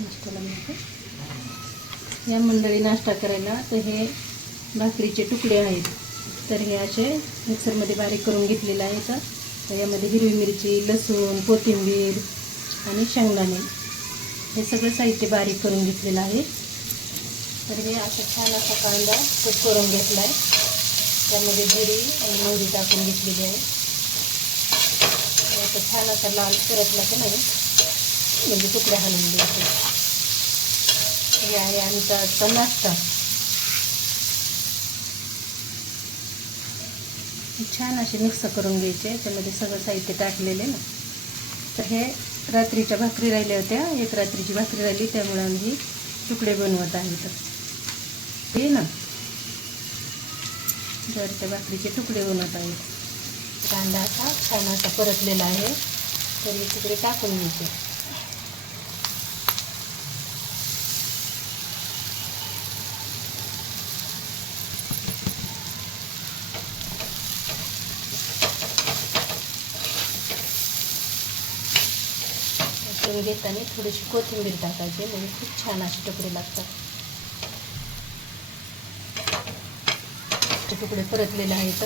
नाश्त्याला मिळते. या मंडळी नाश्ता करायला तर हे भाकरीचे तुकडे आहेत, तर हे असे मिक्सरमध्ये बारीक करून घेतलेले आहेत. तर यामध्ये हिरवी मिरची, लसूण, कोथिंबीर आणि शेंगदाणे हे सगळं साहित्य बारीक करून घेतलेलं आहे. तर हे असं छान असा कांदा कट करून घेतला आहे. त्यामध्ये जिरे आणि मोहरी टाकून घेतलेली आहे. असं छान असा लाल परतला की नाही म्हणजे तुकडे हलवून द्यायचे. हे आहे आमचा नाश्ता. छान असे मिक्स करून घ्यायचे. त्यामध्ये सगळं साहित्य टाकलेले ना. तर हे रात्रीच्या भाकरी राहिल्या होत्या, एक रात्रीची भाकरी राहिली, त्यामुळे आम्ही तुकडे बनवत आहे. तर हे ना ज्वारीच्या भाकरीचे तुकडे बनवत आहे. कांदा असा छान असा परतलेला आहे, तर मी तुकडे टाकून घ्यायचे. घेताना थोडीशी कोथिंबीर टाकायची, म्हणजे खूप छान असे तुकडे लागतात. तुकडे परतलेले आहेत.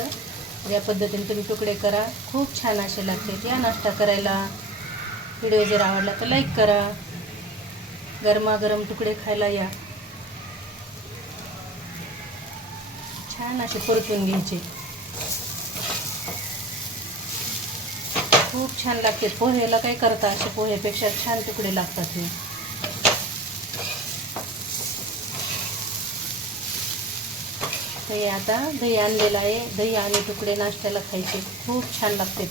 या पद्धतीने तुम्ही तुकडे करा, खूप छान असे लागतात. या नाश्ता करायला. व्हिडिओ जर आवडला तर लाईक करा. गरमागरम तुकडे खायला या. छान असे परतून घ्यायचे. खूप छान लागते. पोह्याला काय करता, असे पोह्यापेक्षा छान तुकडे लागतात हे. हे आता दही आणलेलं आहे. दही आणि तुकडे नाश्त्याला खायचे, खूप छान लागते.